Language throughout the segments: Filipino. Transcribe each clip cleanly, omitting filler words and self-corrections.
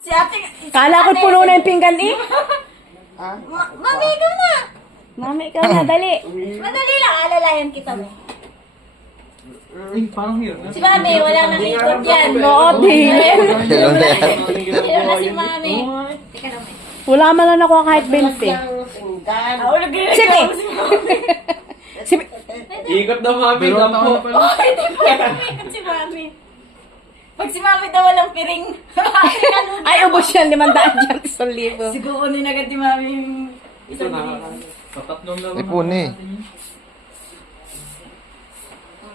Si ate... Kala ko puno na yung pinggan eh. Mami, ikaw na! Mami, ikaw na, dali. Madali lang, alalayan kita mo. Parang hirap. Si Mami, walang nakikot yan. Oo, di. Ilan na yan? Ilan na si Mami. Teka naman. Wala man lang ako kahit 20. Ako lagi Sige. Sige. Ikot na mami, dampo. Oh, hindi pa nakikot si Mami. Pag si Mami daw walang piring. Ay, ubos yan. 500 dyan. 1,000. Siguro kunin agad ni Mami yung Ito na. Sa tatlong lang. Ipon eh.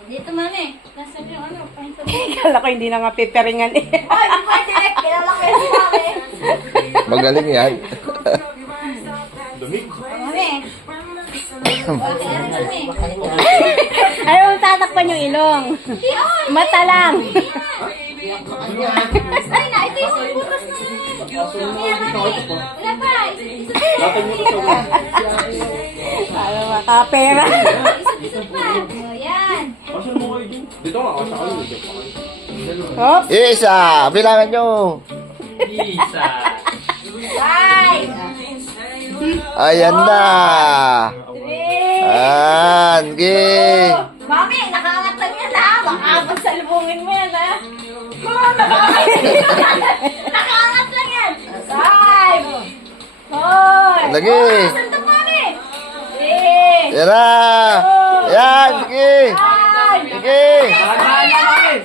Dito, Mami. Nasaan yung ano? Pahinto mo. Kala ko hindi na nga piperingan eh. Ay, di ba direct? Kilala kayo si Mami. Magaling yan. Dumig. Mami. Bakit ano Mami? Ayaw tatakpan yung ilong. Mata lang. Ay, na, ito yung butas na yun. Kaya Mami. Wala pa. Latag mo to sa Ano makapera. Isot-isot pa. O, yan. Asan mo kayo dun? Dito ka, asa kayo. Dito ka. Hop. Isa! Bilangan nyo! Isa. Five. Ayan na! Three. Sige! Mami, nakaangat lang yan ha. Baka pagsalubungin mo yan ha. Oh, nakaangat lang yan. Five. Four. Lagi. Oh, santok Mami. Three. Tira! Yan! Sige! Five. Sige! Dahan-dahan lang kami.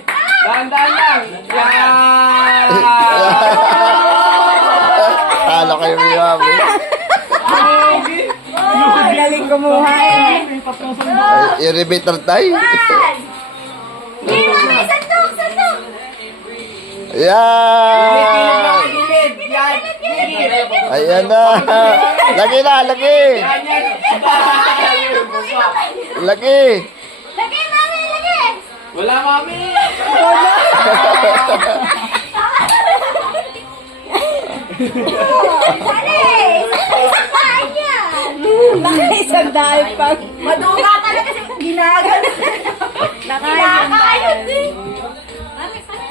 Dahan-dahan lang. Yan! Talo kayo ni Mami. Galing kumuha eh. I-rebater tayo. One. Hey, Mami, santok, santok. Yan! Gilid! Yan! Gilid! Ayan na! Lagi na! Lagi! Yan, yan! Lagi! Lagay, Mami, lagay. Wala, mami! Dali. Isang kain yan. Baka isang dahil pang. Maduga talaga kasi ginagal. Nakaya. Nakakayot eh.